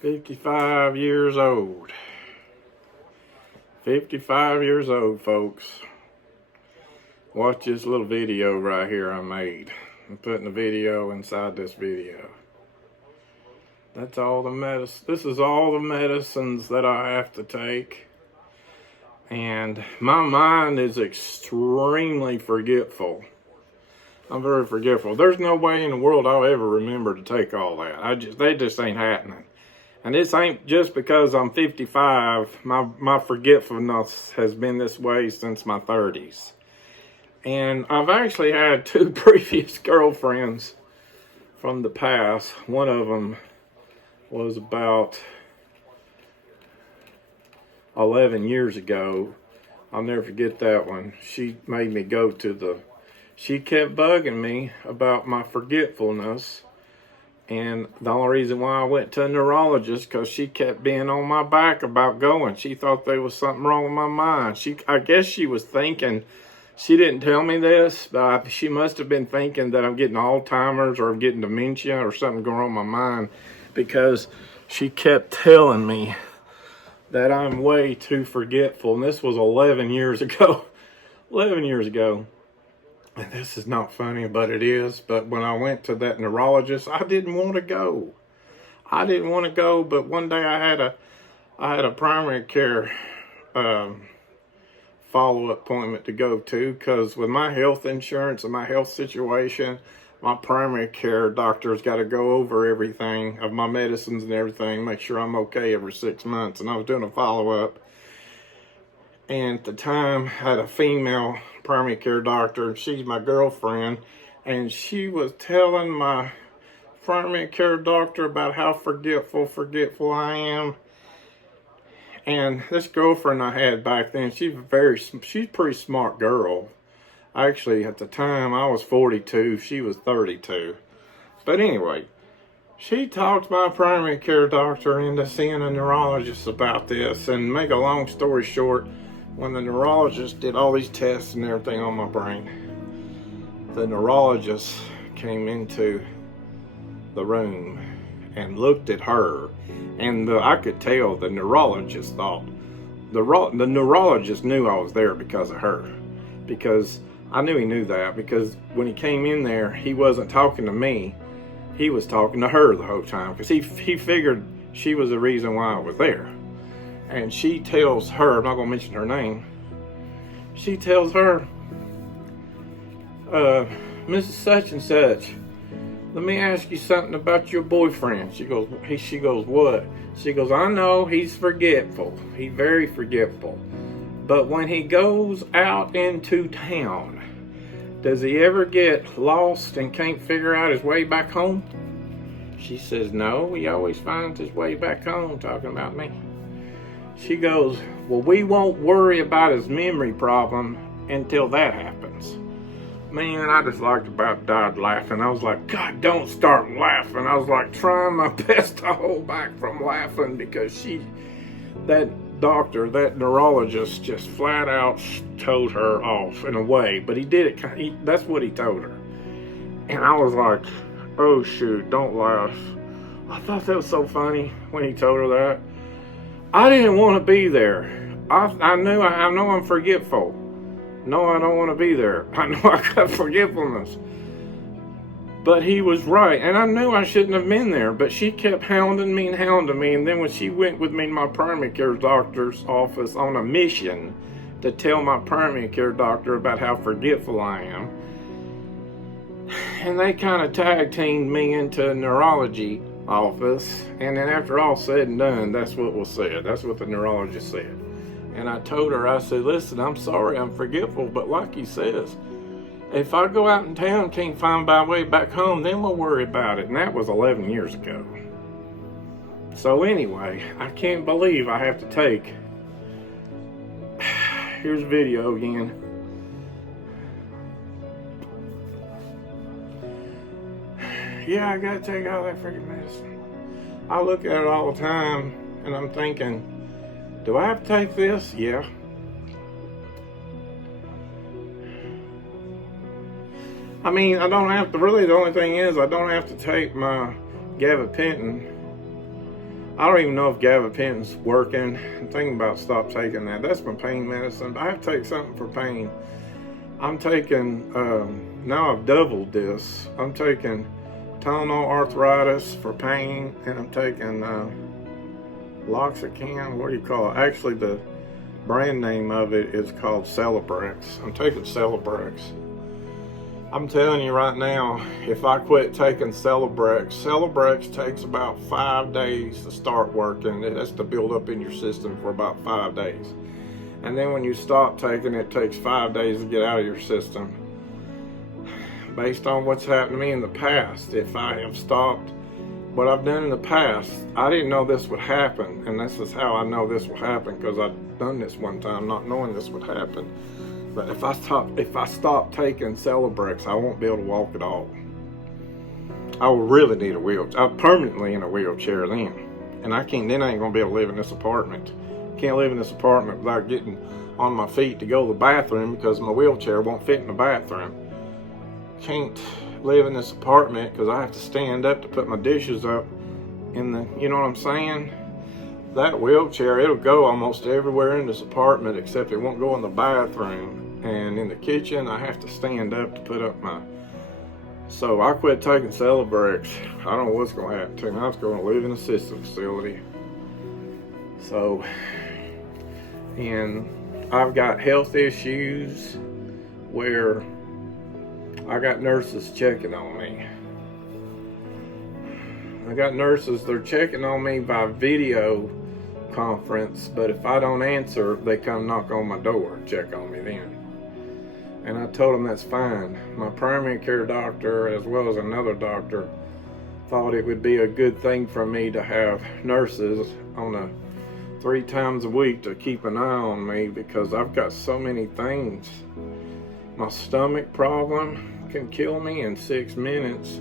55 years old. 55 years old, folks. Watch this little video right here I made. I'm putting the video inside this video. That's all the medicine. This is all the medicines that I have to take. And my mind is extremely forgetful. I'm very forgetful. There's no way in the world I'll ever remember to take all that. They just ain't happening. And this ain't just because I'm 55. My forgetfulness has been this way since my 30s. And I've actually had 2 previous girlfriends from the past. One of them was about 11 years ago. I'll never forget that one. She made me go to she kept bugging me about my forgetfulness. And the only reason why I went to a neurologist, because she kept being on my back about going. She thought there was something wrong with my mind. I guess she was thinking, she didn't tell me this, but she must have been thinking that I'm getting Alzheimer's or I'm getting dementia or something going on in my mind, because she kept telling me that I'm way too forgetful. And this was 11 years ago. 11 years ago. And this is not funny, but it is. But when I went to that neurologist, I didn't want to go. I didn't want to go, but one day I had a primary care follow-up appointment to go to, because with my health insurance and my health situation, my primary care doctor's got to go over everything of my medicines and everything, make sure I'm okay every 6 months. And I was doing a follow-up. And at the time, I had a female primary care doctor. She's my girlfriend. And she was telling my primary care doctor about how forgetful I am. And this girlfriend I had back then, she's a pretty smart girl. Actually, at the time, I was 42. She was 32. But anyway, she talked my primary care doctor into seeing a neurologist about this. And make a long story short, when the neurologist did all these tests and everything on my brain, the neurologist came into the room and looked at her. And I could tell the neurologist thought, the neurologist knew I was there because of her. Because I knew he knew that, because when he came in there, he wasn't talking to me. He was talking to her the whole time, because he figured she was the reason why I was there. And she tells her, I'm not going to mention her name, she tells her, Mrs. Such and Such, let me ask you something about your boyfriend. She goes, what? She goes, I know he's forgetful. He's very forgetful. But when he goes out into town, does he ever get lost and can't figure out his way back home? She says, no, he always finds his way back home, talking about me. She goes, well, we won't worry about his memory problem until that happens. Man, I just about died laughing. I was like, God, don't start laughing. I was like trying my best to hold back from laughing, because that doctor, that neurologist, just flat out told her off in a way. But he did it, that's what he told her. And I was like, oh shoot, don't laugh. I thought that was so funny when he told her that. I didn't want to be there. I know I'm forgetful. No, I don't want to be there. I know I got forgetfulness. But he was right. And I knew I shouldn't have been there. But she kept hounding me. And then when she went with me to my primary care doctor's office on a mission to tell my primary care doctor about how forgetful I am, and they kind of tag teamed me into a neurology office. And then after all said and done, that's what was said. That's what the neurologist said. And I told her, I said, listen, I'm sorry, I'm forgetful, but like he says, if I go out in town, can't find my way back home, then we'll worry about it. And that was 11 years ago. So anyway, I can't believe I have to take, here's video again. Yeah, I gotta take all that freaking medicine. I look at it all the time and I'm thinking, do I have to take this? Yeah. I mean, I don't have to, really the only thing is I don't have to take my gabapentin. I don't even know if gabapentin's working. I'm thinking about stop taking that. That's my pain medicine. I have to take something for pain. I'm taking, now I've doubled this. I'm taking Tylenol arthritis for pain, and I'm taking Loxapine. What do you call it? Actually, the brand name of it is called Celebrex. I'm taking Celebrex. I'm telling you right now, if I quit taking Celebrex takes about 5 days to start working. It has to build up in your system for about 5 days. And then when you stop taking it, it takes 5 days to get out of your system. Based on what's happened to me in the past, if I have stopped what I've done in the past, I didn't know this would happen. And this is how I know this will happen, because I've done this one time not knowing this would happen. But if I stop taking Celebrex, I won't be able to walk at all. I will really need a wheelchair. I'm permanently in a wheelchair then. And I ain't gonna be able to live in this apartment. Can't live in this apartment without getting on my feet to go to the bathroom, because my wheelchair won't fit in the bathroom. Can't live in this apartment because I have to stand up to put my dishes up in the, you know what I'm saying? That wheelchair, it'll go almost everywhere in this apartment, except it won't go in the bathroom. And in the kitchen, I have to stand up to put up my... So I quit taking Celebrex. I don't know what's going to happen to me. I was going to live in a assisted facility. So, and I've got health issues where I got nurses checking on me. I got nurses, they're checking on me by video conference, but if I don't answer, they come knock on my door, check on me then. And I told them that's fine. My primary care doctor, as well as another doctor, thought it would be a good thing for me to have nurses on 3 times a week to keep an eye on me, because I've got so many things. My stomach problem can kill me in 6 minutes.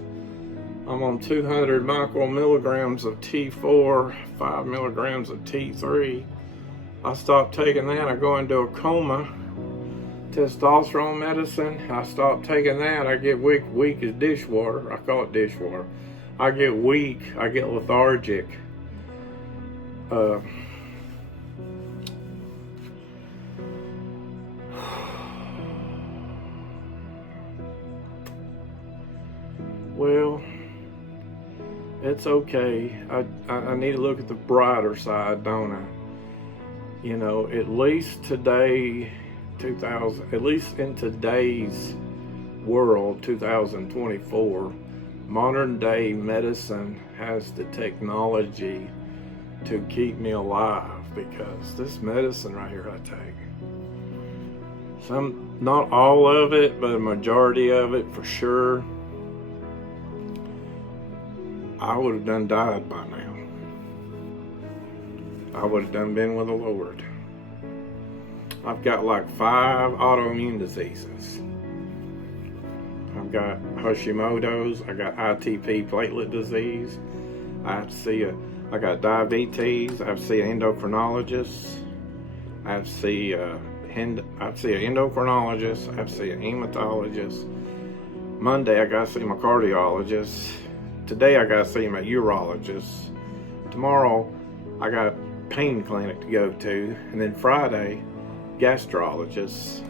I'm on 200 micromilligrams of T4, 5 milligrams of T3. I stop taking that, I go into a coma. Testosterone medicine, I stop taking that, I get weak as dishwater. I call it dishwater. I get weak, I get lethargic. Well, it's okay. I need to look at the brighter side, don't I? You know, at least today, at least in today's world, 2024, modern day medicine has the technology to keep me alive, because this medicine right here I take, not all of it, but a majority of it for sure, I would have done died by now. I would have done been with the Lord. I've got like 5 autoimmune diseases. I've got Hashimoto's, I got ITP platelet disease. I got diabetes. I have to see an endocrinologist. I have to see an endocrinologist. I have to see an hematologist. Monday I got to see my cardiologist. Today I got to see my urologist. Tomorrow I got pain clinic to go to, and then Friday gastrologist.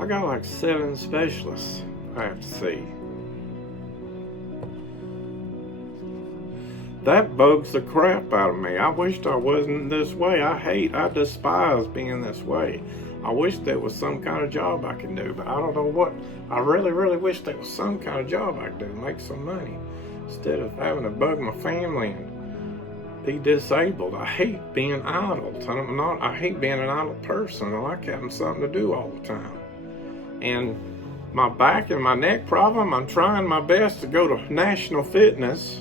I got like 7 specialists I have to see. That bugs the crap out of me. I wished I wasn't this way. I despise being this way. I wish there was some kind of job I can do, but I don't know what. I really, really wish there was some kind of job I could do, make some money, instead of having to bug my family and be disabled. I hate being idle. I hate being an idle person. I like having something to do all the time. And my back and my neck problem, I'm trying my best to go to National Fitness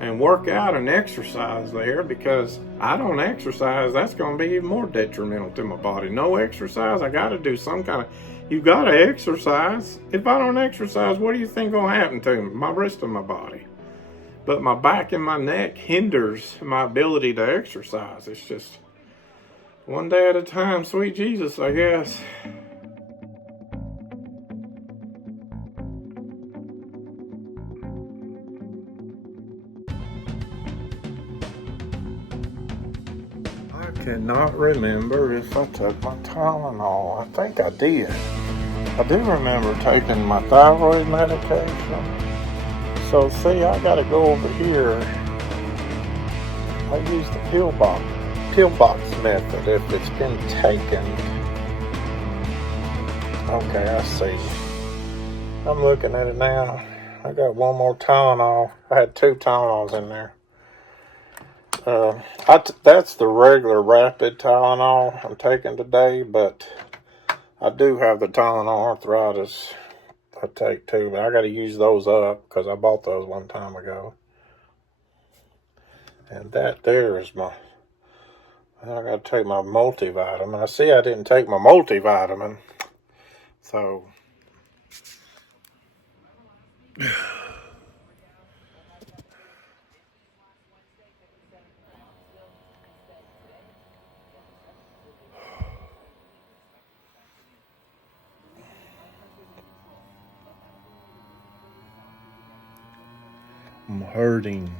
and work out and exercise there, because I don't exercise. That's going to be even more detrimental to my body. No exercise. I got to do some kind of, you got to exercise. If I don't exercise, what do you think going to happen to my rest of my body? But my back and my neck hinders my ability to exercise. It's just one day at a time, sweet Jesus, I guess. cannot remember if I took my Tylenol. I think I did. I do remember taking my thyroid medication. So see, I gotta go over here. I use the pill box method if it's been taken. Okay, I see. I'm looking at it now. I got one more Tylenol. I had 2 Tylenols in there. That's the regular rapid Tylenol I'm taking today, but I do have the Tylenol arthritis I take too, but I got to use those up because I bought those one time ago. And that there is I got to take my multivitamin. I see I didn't take my multivitamin, so I'm hurting.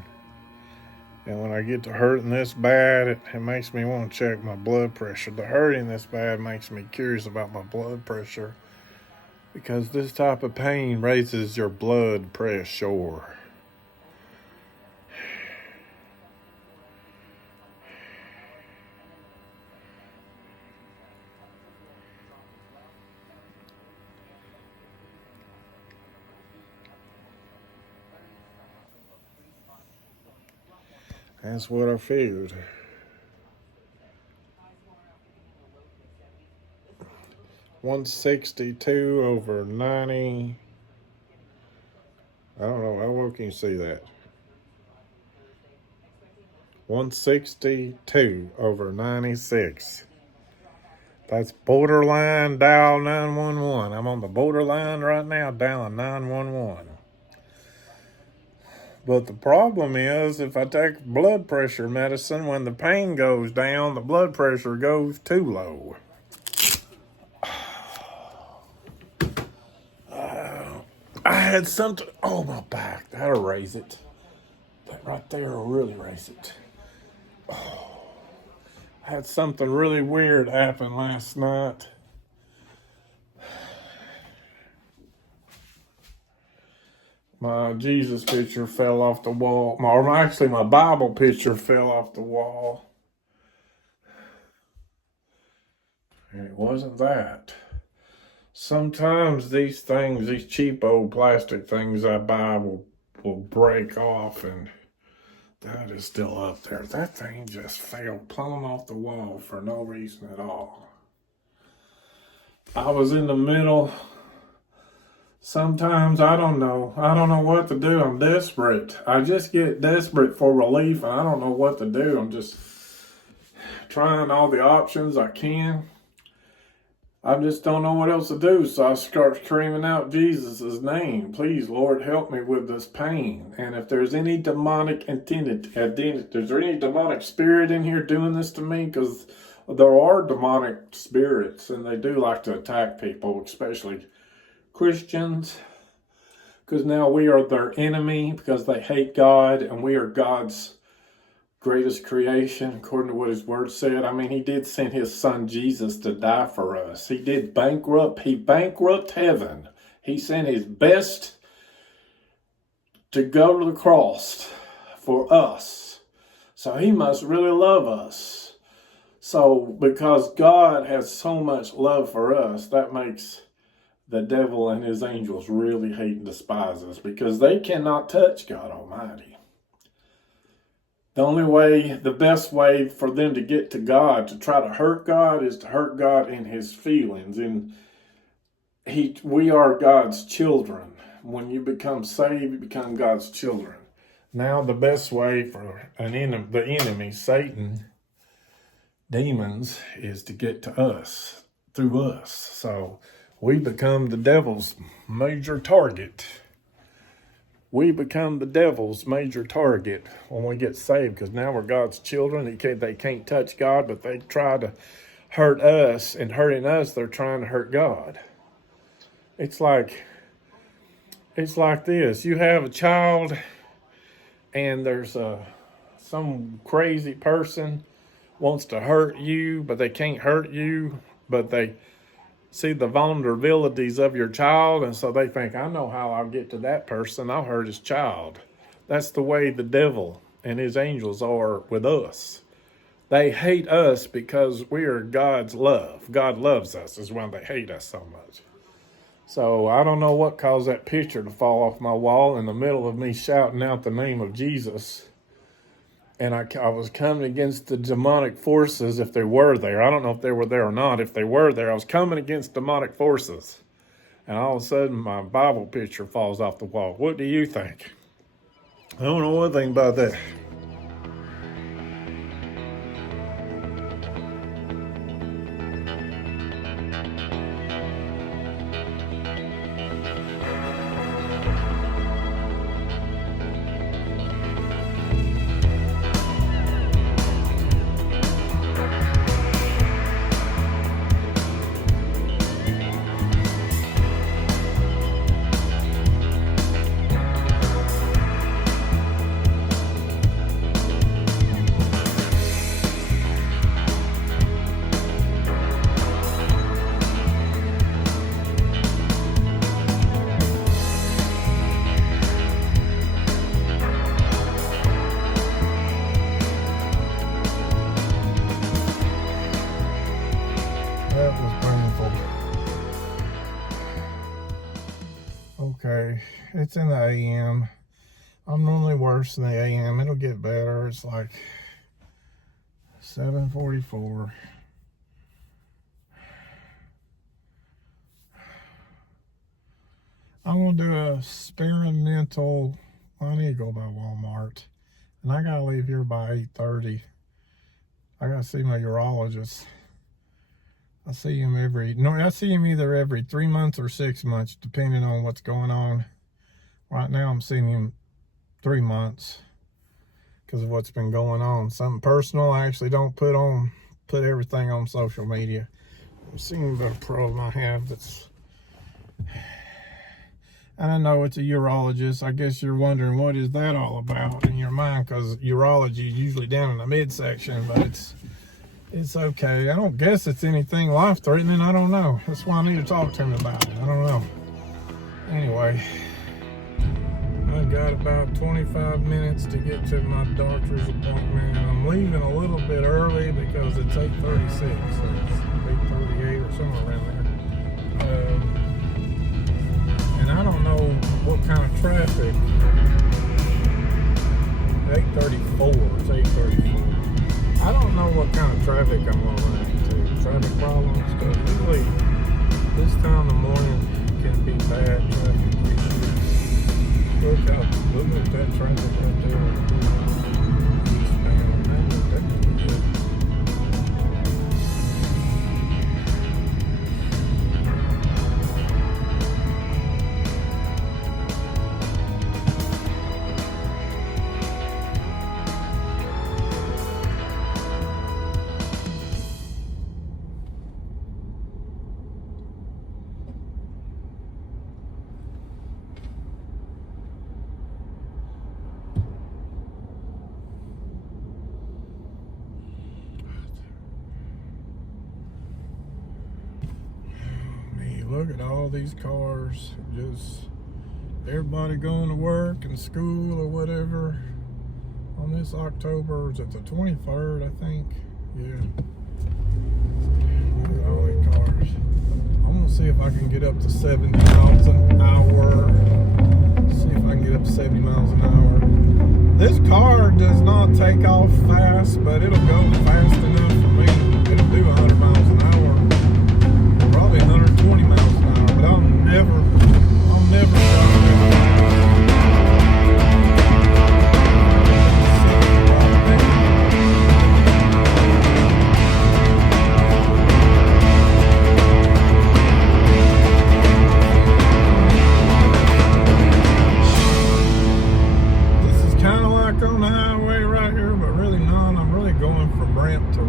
And when I get to hurting this bad, it makes me want to check my blood pressure. The hurting this bad makes me curious about my blood pressure, because this type of pain raises your blood pressure. That's what I figured. 162 over 90. I don't know. How well can you see that? 162 over 96. That's borderline dial 911. I'm on the borderline right now, dialing 911. But the problem is, if I take blood pressure medicine, when the pain goes down, the blood pressure goes too low. I had something. Oh, my back. That'll raise it. That right there will really raise it. Oh, I had something really weird happen last night. My Jesus picture fell off the wall. My Bible picture fell off the wall. And it wasn't that. Sometimes these things, these cheap old plastic things I buy will break off, and that is still up there. That thing just fell plumb off the wall for no reason at all. I was in the middle. Sometimes I don't know what to do. I'm desperate. I just get desperate for relief, and I don't know what to do. I'm just trying all the options I can. I just don't know what else to do, so I start screaming out Jesus' name. Please, Lord, help me with this pain. And if there's any demonic is there any demonic spirit in here doing this to me? Because there are demonic spirits, and they do like to attack people, especially Christians, because now we are their enemy because they hate God, and we are God's greatest creation, according to what his word said. I mean, he did send his son Jesus to die for us. He bankrupt heaven. He sent his best to go to the cross for us. So he must really love us. So because God has so much love for us, that makes the devil and his angels really hate and despise us, because they cannot touch God Almighty. The best way for them to get to God, to try to hurt God, is to hurt God in his feelings. And we are God's children. When you become saved, you become God's children. Now the best way for the enemy, Satan, demons, is to get to us, through us. So we become the devil's major target. We become the devil's major target when we get saved, because now we're God's children. They can't touch God, but they try to hurt us, and hurting us, they're trying to hurt God. It's like this. You have a child, and there's some crazy person wants to hurt you, but they can't hurt you, but they see the vulnerabilities of your child, and so they think, I know how I'll get to that person. I'll hurt his child. That's the way the devil and his angels are with us. They hate us because we are God's love. God loves us is why they hate us so much. So I don't know what caused that picture to fall off my wall in the middle of me shouting out the name of Jesus. And I was coming against the demonic forces if they were there. I don't know if they were there or not. If they were there, I was coming against demonic forces. And all of a sudden, my Bible picture falls off the wall. What do you think? I don't know one thing about that. That was painful. Okay, it's in the AM. I'm normally worse in the AM. It'll get better. It's like 7:44. I'm gonna do a experimental. I need to go by Walmart, and I gotta leave here by 8:30. I gotta see my urologist. I see him either every 3 months or 6 months, depending on what's going on. Right now, I'm seeing him 3 months because of what's been going on. Something personal. I actually don't put everything on social media. I'm seeing about a problem I have that's. And I know it's a urologist. I guess you're wondering what is that all about in your mind, because urology is usually down in the midsection, but it's okay. I don't guess it's anything life-threatening. I don't know. That's why I need to talk to him about it. I don't know. Anyway, I've got about 25 minutes to get to my doctor's appointment. I'm leaving a little bit early because it's 8:36. So it's 8:38 or somewhere around there. And I don't know what kind of traffic. 8:34. It's 8:34. I don't know what kind of traffic I'm going to run into. Traffic problems, because usually this time in the morning can be bad traffic. Look at that traffic right there. Eastbound. That could be good. Look at all these cars, just everybody going to work and school or whatever on this October. Is it the 23rd, I think? Yeah. Look at all these cars. I'm gonna see if I can get up to 70 miles an hour. See if I can get up to 70 miles an hour. This car does not take off fast, but it'll go fast enough for me. It'll do 100 miles an hour. Probably 120 miles an hour, but I'll never drive. This is kind of like on the highway right here, but really not. I'm really going from Brent to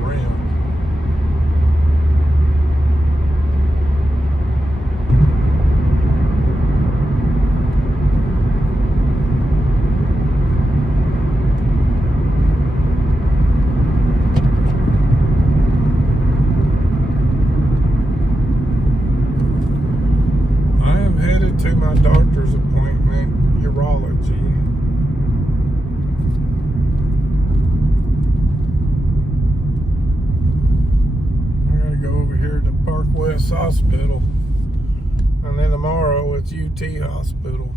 Hospital. And then tomorrow it's UT Hospital.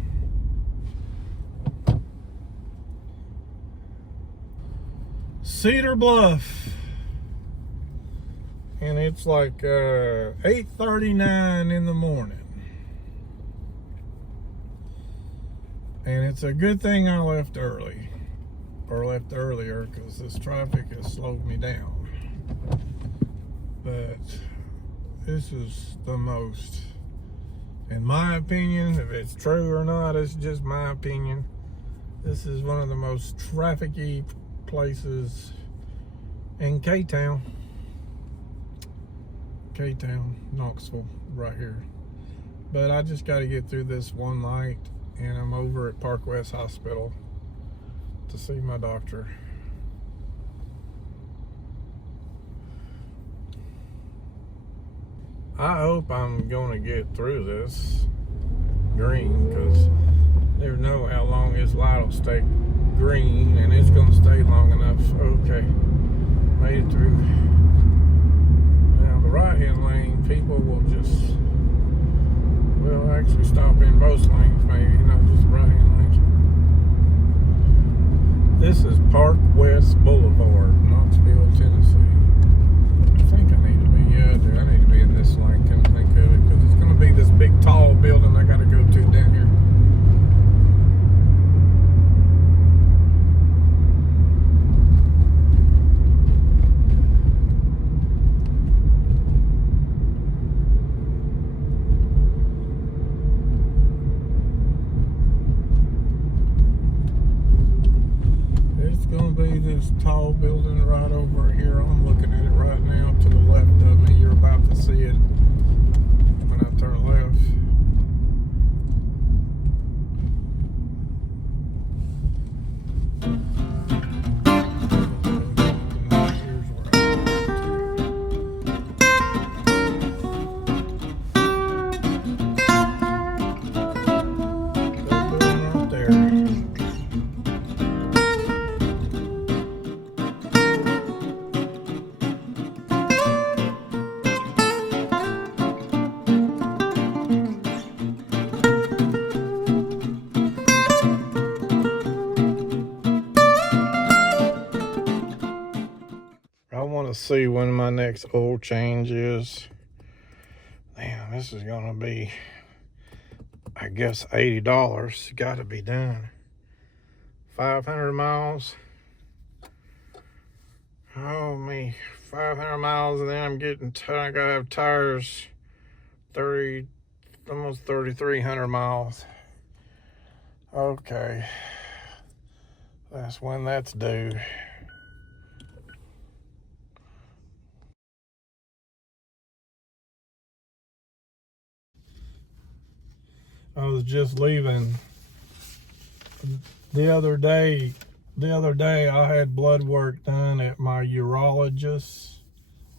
Cedar Bluff. And it's like 8:39 in the morning. And it's a good thing I left early, or left earlier, because this traffic has slowed me down. But this is the most, in my opinion, if it's true or not, it's just my opinion, this is one of the most trafficy places in K-Town. K-Town, Knoxville, right here. But I just got to get through this one light, and I'm over at Park West Hospital to see my doctor. I hope I'm going to get through this green, because there's no how long this light will stay green, and it's going to stay long enough. Okay, made it through. Now the right-hand lane, people will just, will actually stop in both lanes, maybe, not just the right-hand lanes. This is Park West Boulevard, Knoxville, Tennessee. I think I need to be, yeah, I do. I need to be in this lane, come to think of it, because it's going to be this big, tall building I got to go to down here. This tall building right over here. I'm looking at it right now to the left of me. You're about to see it when I turn left. I want to see when my next oil change is. Damn, this is gonna be, I guess, $80. Got to be done. 500 miles. Oh me, 500 miles, and then I'm getting I gotta have tires 30, almost 3,300 miles. Okay, that's when that's due. I was just leaving the other day. I had blood work done at my urologist's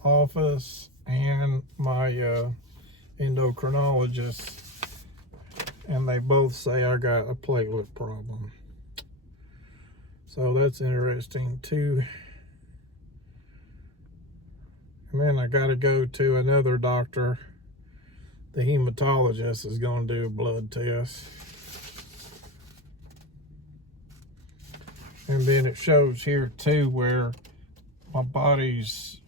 office and my endocrinologist, and they both say I got a platelet problem. So that's interesting too. And then I got to go to another doctor. The hematologist is going to do a blood test. And then it shows here too where my body's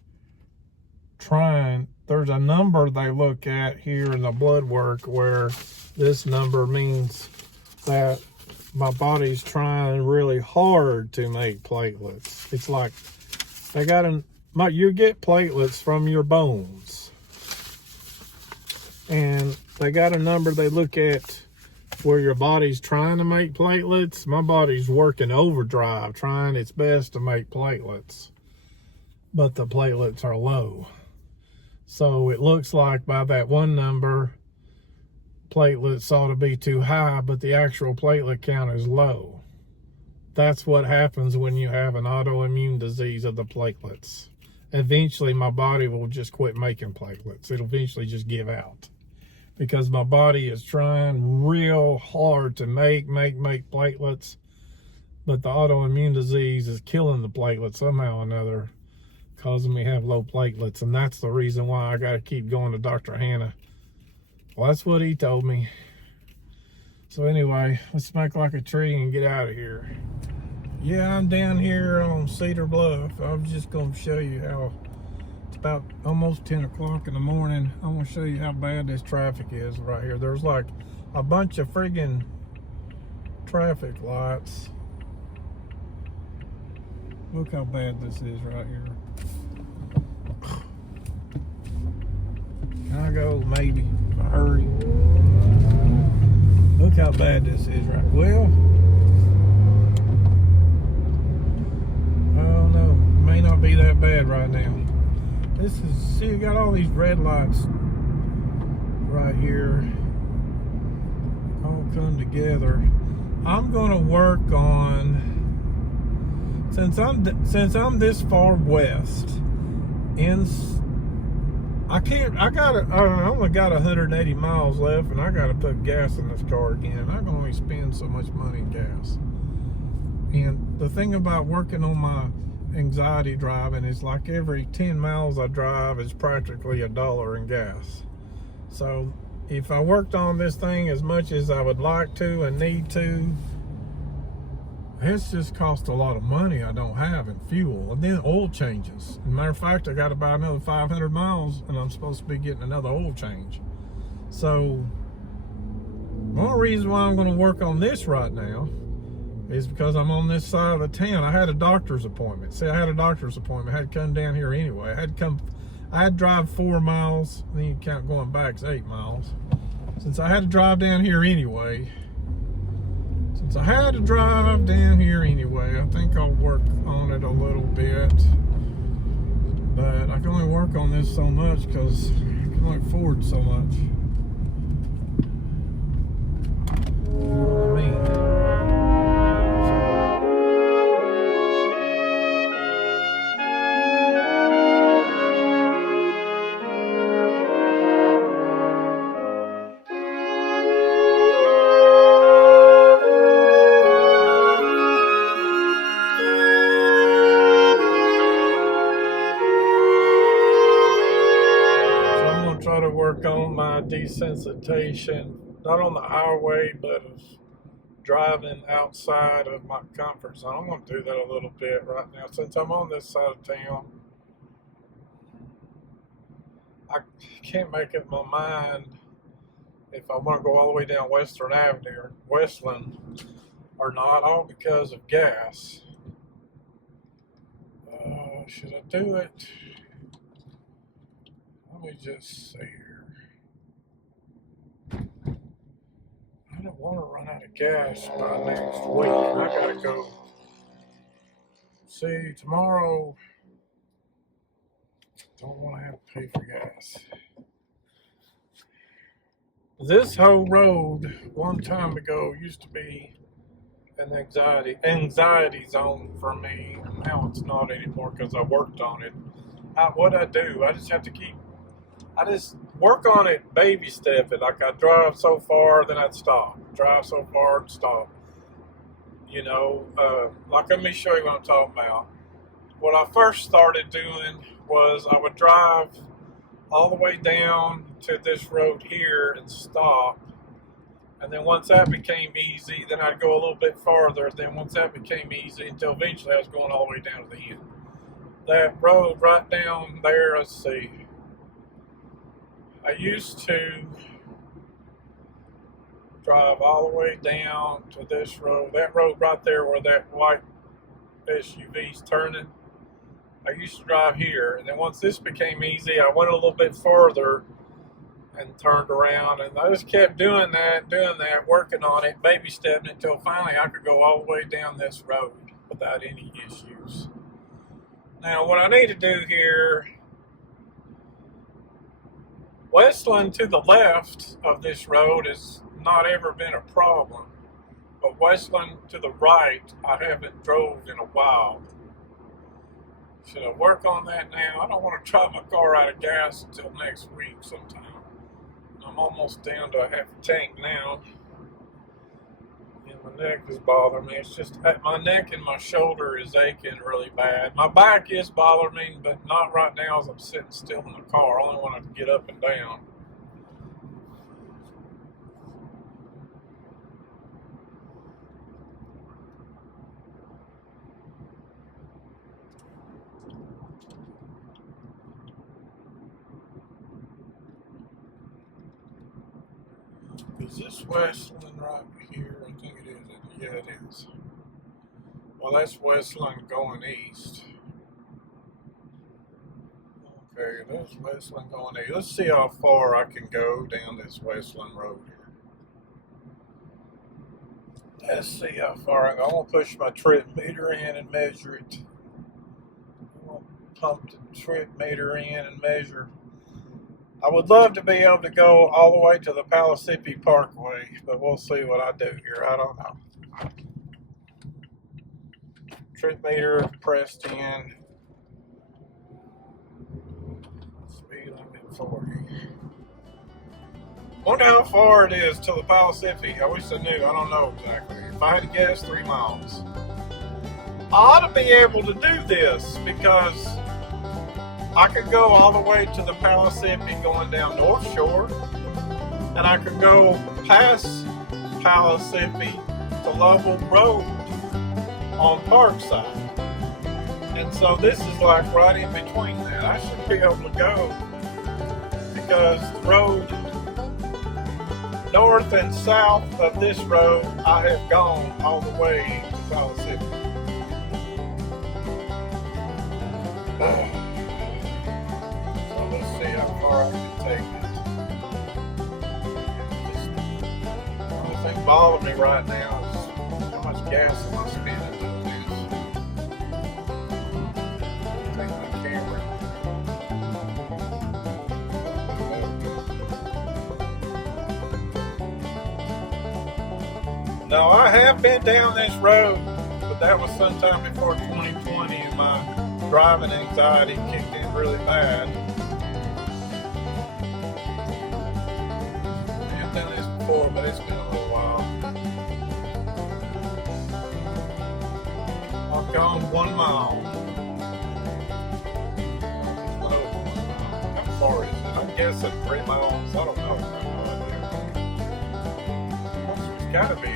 trying. There's a number they look at here in the blood work where this number means that my body's trying really hard to make platelets. It's like they got you get platelets from your bones. And they got a number they look at where your body's trying to make platelets. My body's working overdrive, trying its best to make platelets, but the platelets are low. So it looks like by that one number, platelets ought to be too high, but the actual platelet count is low. That's what happens when you have an autoimmune disease of the platelets. Eventually, my body will just quit making platelets. It'll eventually just give out, because my body is trying real hard to make platelets, but the autoimmune disease is killing the platelets somehow or another, causing me to have low platelets. And that's the reason why I got to keep going to Dr. Hannah Well, that's what he told me. So anyway, let's make like a tree and get out of here. Yeah, I'm down here on Cedar Bluff. I was just going to show you how it's about almost 10 o'clock in the morning. I'm going to show you how bad this traffic is right here. There's like a bunch of friggin' traffic lights. Look how bad this is right here. Can I go? Maybe. If I hurry. Look how bad this is right. Well, oh no, it may not be that bad right now. This is, see, you got all these red lights right here. All come together. I'm gonna work on, since I'm this far west, I only got 180 miles left, and I gotta put gas in this car again. I can only spend so much money in gas. And the thing about working on my anxiety driving is like every 10 miles I drive is practically $1 in gas. So if I worked on this thing as much as I would like to and need to, it's just cost a lot of money I don't have in fuel, and then oil changes. As a matter of fact, I got to buy another 500 miles, and I'm supposed to be getting another oil change. So one reason why I'm going to work on this right now is because I'm on this side of the town. I had a doctor's appointment. See, I had a doctor's appointment. I had to come down here anyway. I had to drive 4 miles, then you count going back, it's 8 miles. Since I had to drive down here anyway, I think I'll work on it a little bit. But I can only work on this so much because I can only afford so much. You know what I mean? Try to work on my desensitization, not on the highway, but of driving outside of my comfort zone. I'm going to do that a little bit right now. Since I'm on this side of town, I can't make up my mind if I want to go all the way down Western Avenue or Westland or not, all because of gas. Should I do it? Let me just see here. I don't want to run out of gas by next week. I gotta go. See, tomorrow, don't want to have to pay for gas. This whole road, one time ago, used to be an anxiety zone for me. Now it's not anymore because I worked on it. What I do, I just work on it, baby step it. Like I drive so far, then I'd stop. Drive so far and stop. You know, like let me show you what I'm talking about. What I first started doing was I would drive all the way down to this road here and stop. And then once that became easy, then I'd go a little bit farther. Then once that became easy, until eventually I was going all the way down to the end. That road right down there, let's see. I used to drive all the way down to this road. That road right there where that white SUV's turning. I used to drive here, and then once this became easy, I went a little bit further and turned around, and I just kept doing that, working on it, baby stepping it, until finally I could go all the way down this road without any issues. Now, what I need to do here, Westland to the left of this road has not ever been a problem, but Westland to the right, I haven't drove in a while. Should I work on that now? I don't want to drive my car out of gas until next week sometime. I'm almost down to a half a tank now, and my neck is bothering me. It's just my neck and my shoulder is aching really bad. My back is bothering me, but not right now as I'm sitting still in the car. I only want to get up and down. this Westland right here? I think it is. Yeah, it is. Well, that's Westland going east. Okay, that's Westland going east. Let's see how far I can go down this Westland Road here. Let's see how far I go. I'm going to push my trip meter in and measure it. I'm going to pump the trip meter in and measure. I would love to be able to go all the way to the Palisippi Parkway, but we'll see what I do here. I don't know. Trip meter pressed in. Speed limit 40. Wonder how far it is to the Palisippi. I wish I knew. I don't know exactly. If I had to guess, 3 miles. I ought to be able to do this because I could go all the way to the Palisippi going down North Shore, and I could go past Palisippi to Lovell Road on Parkside. And so this is like right in between that. I should be able to go because the road north and south of this road, I have gone all the way to Palisippi. So let's see how far I can take it. The only thing bothering me right now is how much gas am I spending doing this. Take my camera. No, I have been down this road, but that was sometime before 2020 and my driving anxiety kicked in really bad. I have done this before, but it's been a little while. I've gone 1 mile. How far is it? I'm guessing 3 miles. I don't know. It's got to be.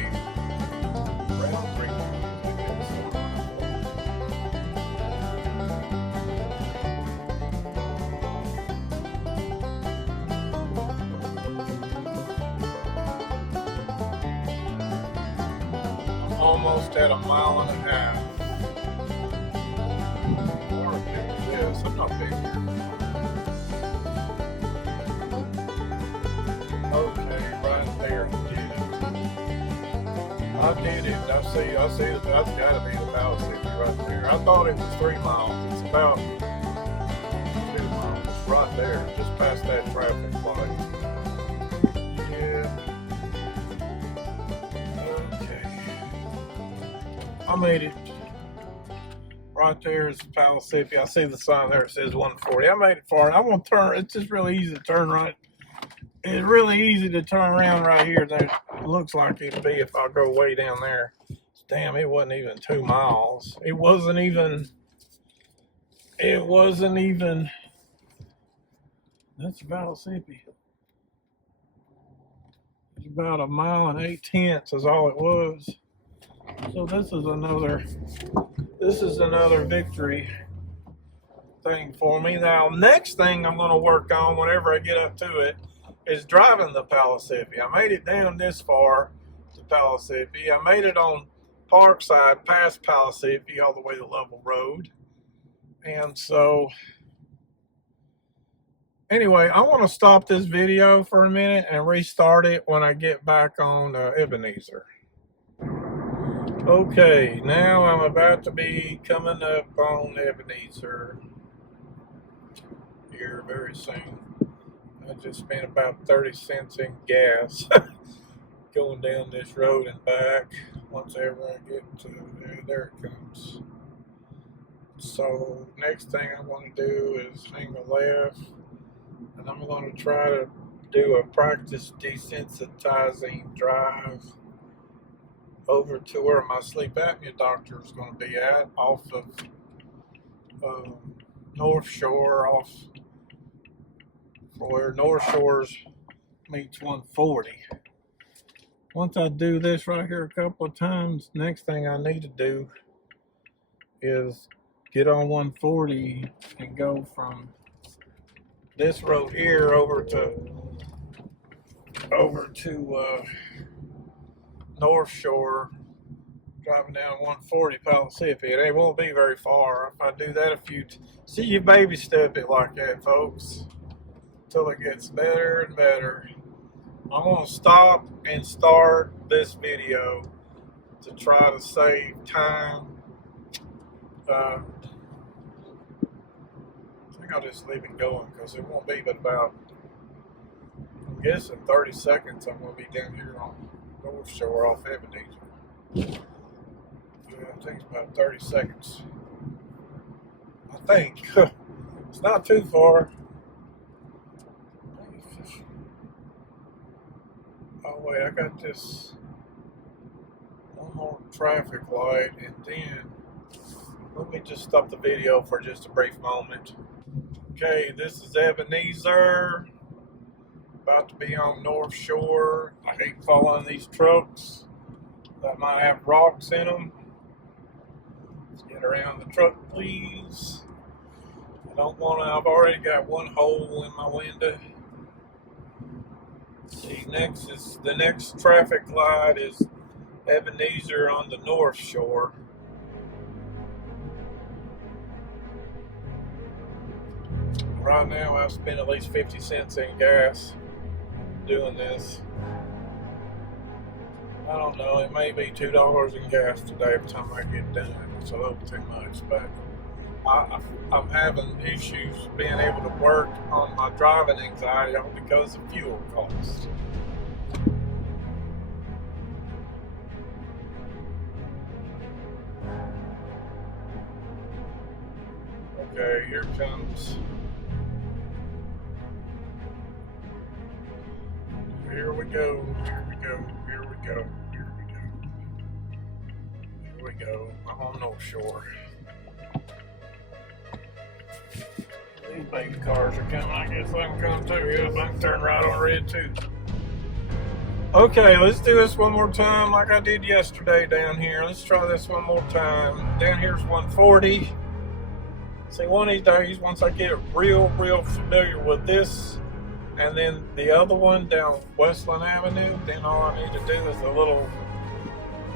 Almost at 1.5 miles. Or this. I'm not big here. Okay, right there. I did it. I see that. That's got to be the Palisippi right there. I thought it was 3 miles. It's about 2 miles. It's right there, just past that traffic light. Yeah. Okay. I made it. Right there is the Palisippi. I see the sign there. It says 140. I made it far. I'm gonna turn. It's just really easy to turn right. It's really easy to turn around right here. There looks like it'd be if I go way down there. Damn, it wasn't even 2 miles. It wasn't even. That's Palisippi. It's about 1.8 miles is all it was. So this is another victory thing for me. Now, next thing I'm going to work on whenever I get up to it is driving the Palisippi. I made it down this far to Palisippi. I made it on Parkside past Palisippi all the way to Lovell Road. And so, anyway, I want to stop this video for a minute and restart it when I get back on Ebenezer. Okay, now I'm about to be coming up on Ebenezer here very soon. I just spent about 30 cents in gas going down this road and back. Once ever I get to there it comes. So next thing I'm going to do is hang a left, and I'm going to try to do a practice desensitizing drive over to where my sleep apnea doctor is going to be at, off of North Shore, off where North Shores meets 140. Once I do this right here a couple of times, next thing I need to do is get on 140 and go from this road here over to over to North Shore, driving down 140 Palisippi. It won't be very far if I do that a few. See, you baby step it like that, folks, until it gets better and better. I'm gonna stop and start this video to try to save time. I think I'll just leave it going because it won't be but about, I'm guessing 30 seconds. I'm gonna be down here on North Shore off Ebenezer. Yeah, I think it's about 30 seconds. I think. It's not too far. Oh wait, I got this one more traffic light, and then let me just stop the video for just a brief moment. Okay, this is Ebenezer, about to be on North Shore. I hate following these trucks that might have rocks in them. Let's get around the truck, please. I don't want to, I've already got one hole in my window. See, the next traffic light is Ebenezer on the North Shore. Right now, I've spent at least 50 cents in gas doing this. I don't know, it may be $2 in gas today by the time I get done. It's a little too much, but I'm having issues being able to work on my driving anxiety all because of fuel costs. Okay, here comes. Here we go, here we go, here we go, here we go. Here we go. I'm on North Shore. These baby cars are coming. I guess I can come too. Yes, I can turn right on red too. Okay, let's do this one more time like I did yesterday down here. Let's try this one more time. Down here's 140. See, one of these days, once I get real familiar with this, and then the other one down Westland Avenue, then all I need to do is a little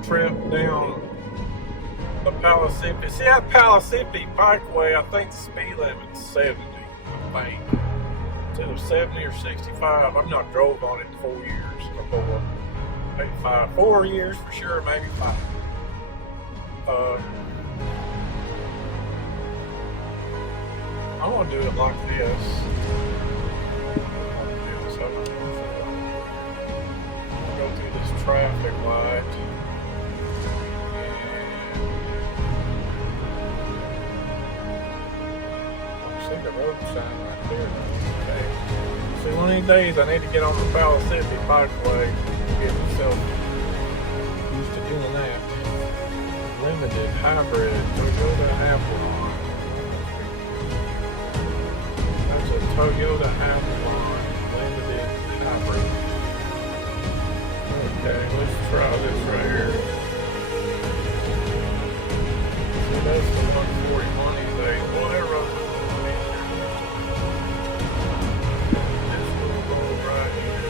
trip down the Palisippi. See that Palisippi bikeway, I think the speed limit's 70, I think. Instead of 70 or 65. I've not drove on it in 4 years before. Maybe 5. 4 years for sure, maybe 5. I'm gonna do it like this. Go through this traffic light, and see the road sign right there. Okay. See, one of these days I need to get on the Palisippi bikeway and get myself used to doing that. Limited hybrid Toyota Avalon. That's a Toyota Avalon limited hybrid. Okay, let's try this right here. So that's the 141 thing. Whatever. This little road right here.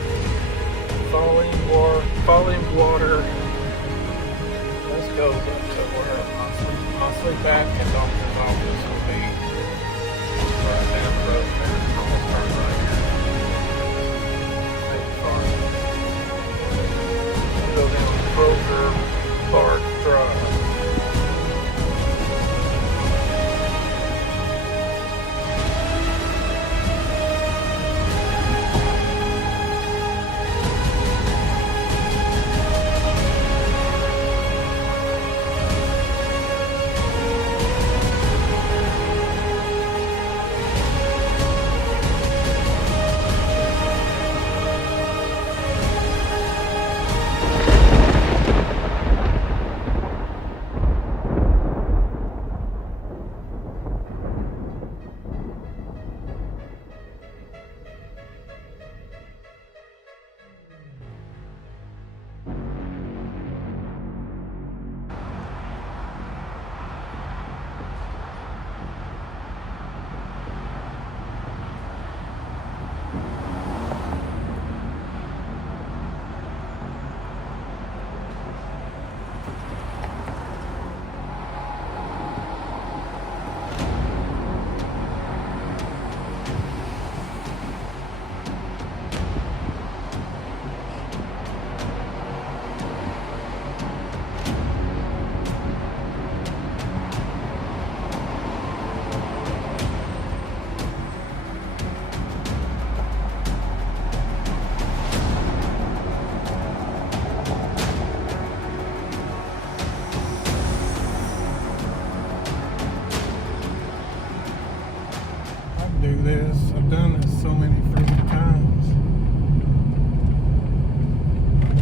Falling water. This goes up to where my sleep back and doctor's office will be right down the road there. I'm gonna turn right here. Maybe farther. Go down Kroger Park Drive. this. I've done this so many freaking times.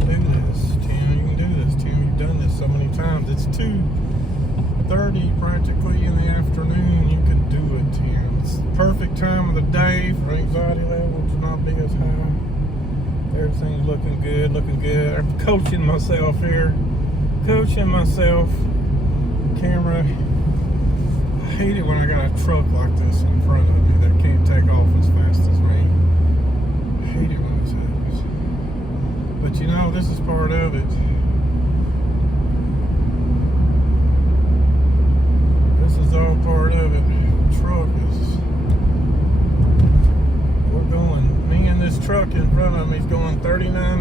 Do this, Tim. You can do this, Tim. You've done this so many times. It's 2:30 practically in the afternoon. You could do it, Tim. It's the perfect time of the day for anxiety levels to not be as high. Everything's looking good, looking good. I'm coaching myself here. Coaching myself. Camera. I hate it when I got a truck like this in front of me that can't take off as fast as me. I hate it when this happens. But you know, this is part of it. This is all part of it. The truck is... We're going... Me and this truck in front of me is going 39